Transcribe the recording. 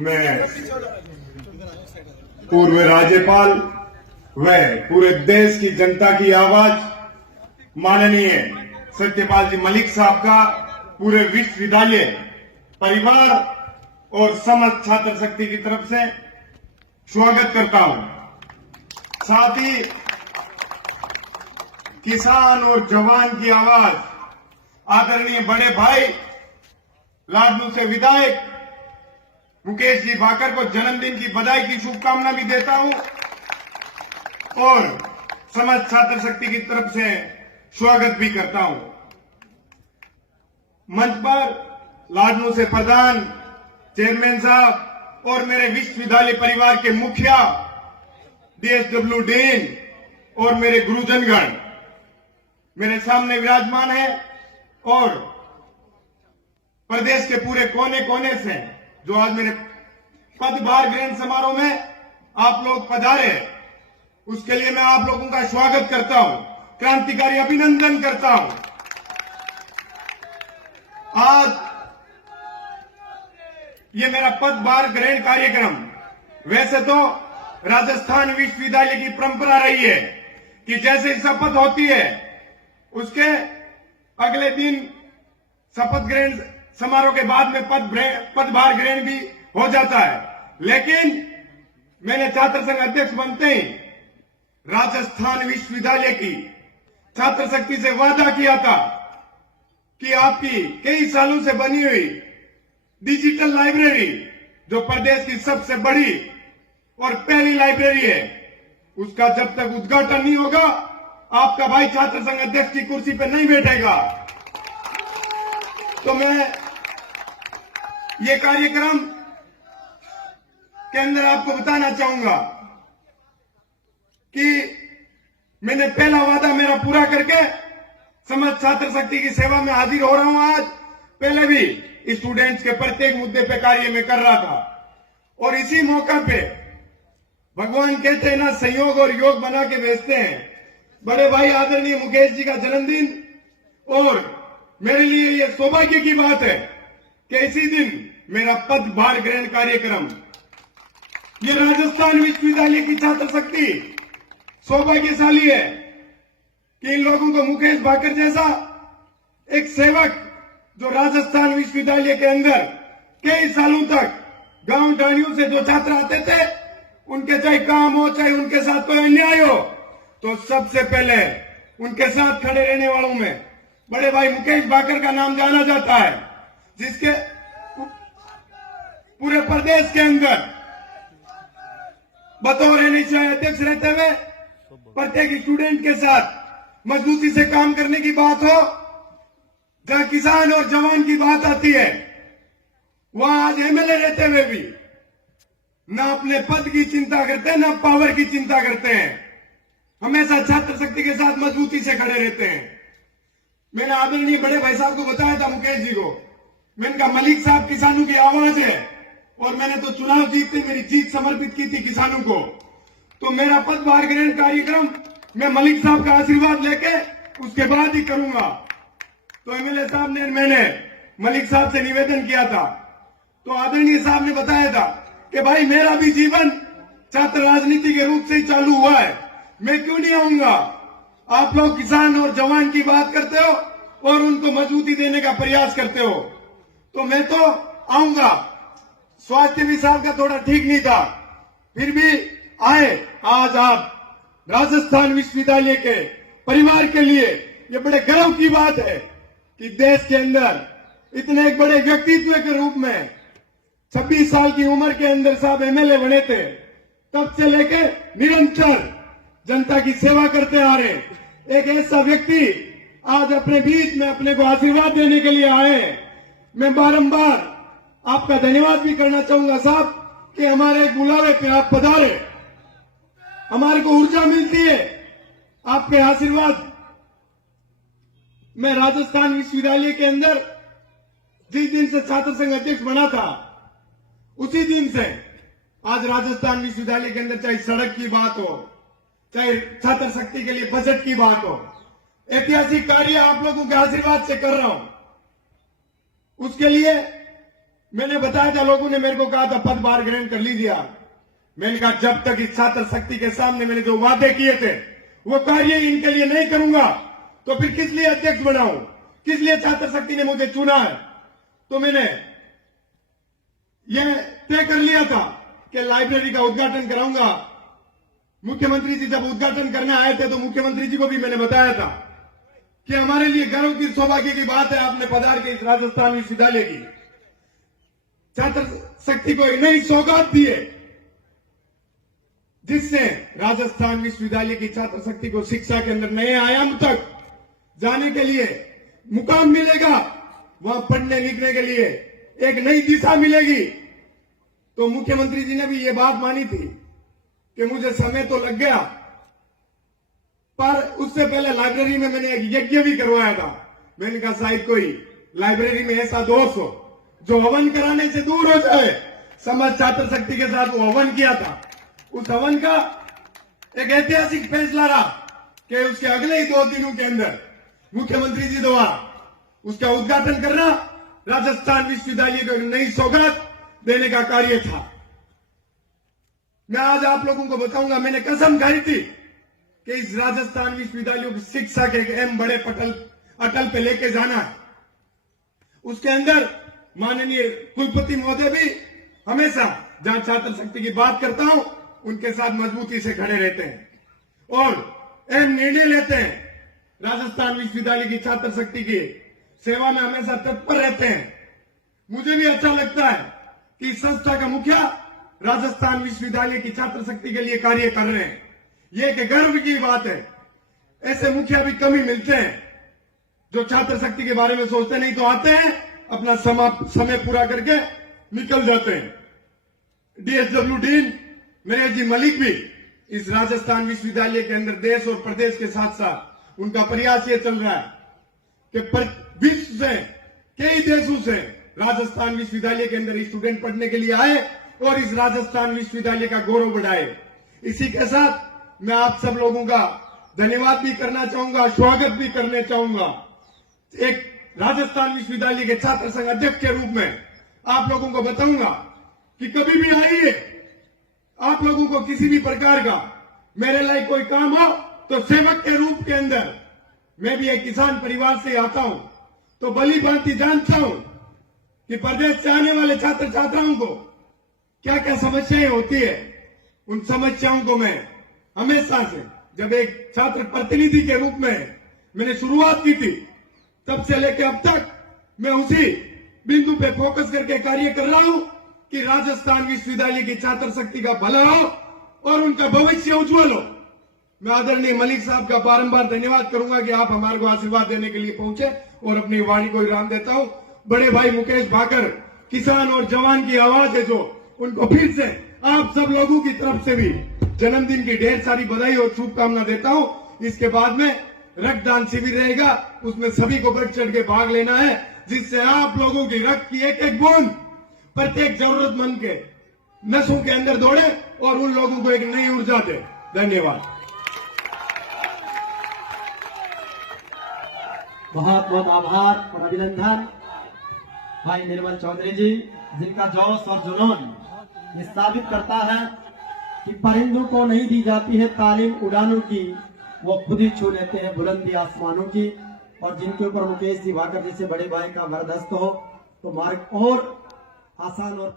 मैं पूर्व राज्यपाल व पूरे देश की जनता की आवाज माननीय सत्यपाल जी मलिक साहब का पूरे विश्वविद्यालय परिवार और समस्त छात्र शक्ति की तरफ से स्वागत करता हूं। साथ ही किसान और जवान की आवाज आदरणीय बड़े भाई लाडनू से विधायक मुकेश जी भाकर को जन्मदिन की बधाई की शुभकामना भी देता हूं और समस्त छात्र शक्ति की तरफ से स्वागत भी करता हूं। मंच पर लाडनू से प्रधान चेयरमैन साहब और मेरे विश्वविद्यालय परिवार के मुखिया DSW डीन और मेरे गुरुजनगण मेरे सामने विराजमान है और प्रदेश के पूरे कोने कोने से जो आज मेरे पदभार ग्रहण समारोह में आप लोग पधारे हैं, उसके लिए मैं आप लोगों का स्वागत करता हूं, क्रांतिकारी अभिनंदन करता हूं। आज ये मेरा पदभार ग्रहण कार्यक्रम वैसे तो राजस्थान विश्वविद्यालय की परंपरा रही है कि जैसे शपथ होती है उसके अगले दिन शपथ ग्रहण समारोह के बाद में पदभार ग्रहण भी हो जाता है, लेकिन मैंने छात्र संघ अध्यक्ष बनते ही राजस्थान विश्वविद्यालय की छात्र शक्ति से वादा किया था कि आपकी कई सालों से बनी हुई डिजिटल लाइब्रेरी जो प्रदेश की सबसे बड़ी और पहली लाइब्रेरी है, उसका जब तक उद्घाटन नहीं होगा आपका भाई छात्र संघ अध्यक्ष की कुर्सी पर नहीं बैठेगा। तो मैं ये कार्यक्रम के अंदर आपको बताना चाहूंगा कि मैंने पहला वादा मेरा पूरा करके समस्त छात्र शक्ति की सेवा में हाजिर हो रहा हूं। आज पहले भी स्टूडेंट्स के प्रत्येक मुद्दे पे कार्य में कर रहा था और इसी मौका पे भगवान कहते हैं ना, संयोग और योग बना के भेजते हैं। बड़े भाई आदरणीय मुकेश जी का जन्मदिन और मेरे लिए यह सौभाग्य की बात है कि इसी दिन मेरा पदभार ग्रहण कार्यक्रम, ये राजस्थान विश्वविद्यालय की छात्र शक्ति सौभाग्यशाली है कि इन लोगों को मुकेश भाकर जैसा एक सेवक जो राजस्थान विश्वविद्यालय के अंदर कई सालों तक गांव ढाणियों से जो छात्र आते थे, उनके चाहे काम हो चाहे उनके साथ कोई अन्याय हो, तो सबसे पहले उनके साथ खड़े रहने वालों में बड़े भाई मुकेश भाकर का नाम जाना जाता है, जिसके पूरे प्रदेश के अंदर बतौर एनएसयूआई अध्यक्ष रहते हुए प्रत्येक स्टूडेंट के साथ मजबूती से काम करने की बात हो, जहां किसान और जवान की बात आती है, वहां आज एमएलए रहते हुए भी ना अपने पद की चिंता करते हैं ना पावर की चिंता करते हैं, हमेशा छात्र शक्ति के साथ मजबूती से खड़े रहते हैं। मैंने आदरणीय बड़े भाई साहब को बताया था, मुकेश जी को, मैंने कहा मलिक साहब किसानों की आवाज है और मैंने तो चुनाव जीतते मेरी जीत समर्पित की थी किसानों को, तो मेरा पदभार ग्रहण कार्यक्रम मैं मलिक साहब का आशीर्वाद लेके उसके बाद ही करूंगा। तो एमएलए साहब ने, मैंने मलिक साहब से निवेदन किया था, तो आदरणीय साहब ने बताया था कि भाई मेरा भी जीवन छात्र राजनीति के रूप से ही चालू हुआ है, मैं क्यों नहीं आऊंगा। आप लोग किसान और जवान की बात करते हो और उनको मजबूती देने का प्रयास करते हो, तो मैं तो आऊंगा। स्वास्थ्य भी साहब का थोड़ा ठीक नहीं था, फिर भी आए। आज आप राजस्थान विश्वविद्यालय के परिवार के लिए ये बड़े गर्व की बात है कि देश के अंदर इतने एक बड़े व्यक्तित्व के रूप में 26 साल की उम्र के अंदर साहब एमएलए बने थे, तब से लेके निरंतर जनता की सेवा करते आ रहे एक ऐसा व्यक्ति आज अपने बीच में अपने को आशीर्वाद देने के लिए आए। मैं बारंबार आपका धन्यवाद भी करना चाहूंगा साहब कि हमारे बुलावे पे आप पधारे, हमारे को ऊर्जा मिलती है आपके आशीर्वाद। मैं राजस्थान विश्वविद्यालय के अंदर जिस दिन से छात्र संघ अध्यक्ष बना था, उसी दिन से आज राजस्थान विश्वविद्यालय के अंदर चाहे सड़क की बात हो, चाहे छात्र शक्ति के लिए बजट की बात हो, ऐतिहासिक कार्य आप लोगों के आशीर्वाद से कर रहा हूं। उसके लिए मैंने बताया था, लोगों ने मेरे को कहा था पदभार ग्रहण कर लीजिए आप। मैंने कहा जब तक इस छात्र शक्ति के सामने मैंने जो वादे किए थे वो कार्य इनके लिए नहीं करूंगा तो फिर किस लिए अध्यक्ष बनाऊं, किस लिए छात्र शक्ति ने मुझे चुना है। तो मैंने यह तय कर लिया था कि लाइब्रेरी का उद्घाटन कराऊंगा। मुख्यमंत्री जी जब उद्घाटन करने आए थे तो मुख्यमंत्री जी को भी मैंने बताया था कि हमारे लिए गर्व की सौभाग्य की बात है आपने पधार के इस राजस्थान विश्वविद्यालय की छात्र शक्ति को एक नई सौगात दी है, जिससे राजस्थान विश्वविद्यालय की छात्र शक्ति को शिक्षा के अंदर नए आयाम तक जाने के लिए मुकाम मिलेगा। वहां पढ़ने लिखने के लिए एक नई दिशा मिलेगी। तो मुख्यमंत्री जी ने भी ये बात मानी थी कि मुझे समय तो लग गया, पर उससे पहले लाइब्रेरी में मैंने एक यज्ञ भी करवाया था। मैंने कहा शायद कोई लाइब्रेरी में ऐसा दोस्त हो जो हवन कराने से दूर हो जाए। समाज छात्र शक्ति के साथ वो हवन किया था। उस हवन का एक ऐतिहासिक फैसला रहा कि उसके अगले ही 2 दिनों के अंदर मुख्यमंत्री जी द्वारा उसका उद्घाटन करना, राजस्थान विश्वविद्यालय को नई सौगात देने का कार्य था। मैं आज आप लोगों को बताऊंगा, मैंने कसम खाई थी कि इस राजस्थान विश्वविद्यालय की शिक्षा के एक अहम बड़े अटल पे लेके जाना है। उसके अंदर माननीय कुलपति महोदय भी हमेशा जहां छात्र शक्ति की बात करता हूं उनके साथ मजबूती से खड़े रहते हैं और अहम निर्णय लेते हैं। राजस्थान विश्वविद्यालय की छात्र शक्ति की सेवा में हमेशा तत्पर रहते हैं। मुझे भी अच्छा लगता है कि इस संस्था का मुखिया राजस्थान विश्वविद्यालय की छात्र शक्ति के लिए कार्य कर रहे हैं। ये एक गर्व की बात है। ऐसे मुखिया भी कम ही मिलते हैं जो छात्र शक्ति के बारे में सोचते नहीं तो आते हैं, अपना समय पूरा करके निकल जाते हैं। डीएसडब्ल्यू डीन मेहर जी मलिक भी इस राजस्थान विश्वविद्यालय के अंदर देश और प्रदेश के साथ साथ उनका प्रयास ये चल रहा है कि विश्व से कई देशों से राजस्थान विश्वविद्यालय के अंदर स्टूडेंट पढ़ने के लिए आए और इस राजस्थान विश्वविद्यालय का गौरव बढ़ाए। इसी के साथ मैं आप सब लोगों का धन्यवाद भी करना चाहूंगा, स्वागत भी करना चाहूंगा। एक राजस्थान विश्वविद्यालय के छात्र संघ अध्यक्ष के रूप में आप लोगों को बताऊंगा कि कभी भी आइए, आप लोगों को किसी भी प्रकार का मेरे लायक कोई काम हो तो सेवक के रूप के अंदर, मैं भी एक किसान परिवार से आता हूं तो भली भांति जानता हूं कि प्रदेश से आने वाले छात्र छात्राओं को क्या क्या समस्याएं होती है। उन समस्याओं को मैं हमेशा से, जब एक छात्र प्रतिनिधि के रूप में मैंने शुरुआत की थी, तब से लेकर अब तक मैं उसी बिंदु पे फोकस करके कार्य कर रहा हूं कि राजस्थान विश्वविद्यालय की छात्र शक्ति का भला हो और उनका भविष्य उज्जवल हो। मैं आदरणीय मलिक साहब का बारंबार धन्यवाद करूंगा कि आप हमारे को आशीर्वाद देने के लिए पहुंचे और अपनी वाणी को विराम देता हूं। बड़े भाई मुकेश भाकर, किसान और जवान की आवाज है जो, उनको फिर से आप सब लोगों की तरफ से भी जन्मदिन की ढेर सारी बधाई और शुभकामना देता हूं। इसके बाद में रक्तदान शिविर रहेगा, उसमें सभी को बढ़ चढ़ के भाग लेना है, जिससे आप लोगों की रक्त की एक एक बूंद प्रत्येक जरूरतमंद के नसों के अंदर दौड़े और उन लोगों को एक नई ऊर्जा दे। धन्यवाद। बहुत बहुत आभार और अभिनंदन भाई निर्मल चौधरी जी, जिनका जोश और जुनून ये साबित करता है कि परिंदों को नहीं दी जाती है तालीम उड़ानों की, वो खुद ही छू लेते हैं बुलंदी आसमानों की। और जिनके ऊपर मुकेश जी भाकर जैसे बड़े भाई का वरदस्त हो तो मार्ग और आसान और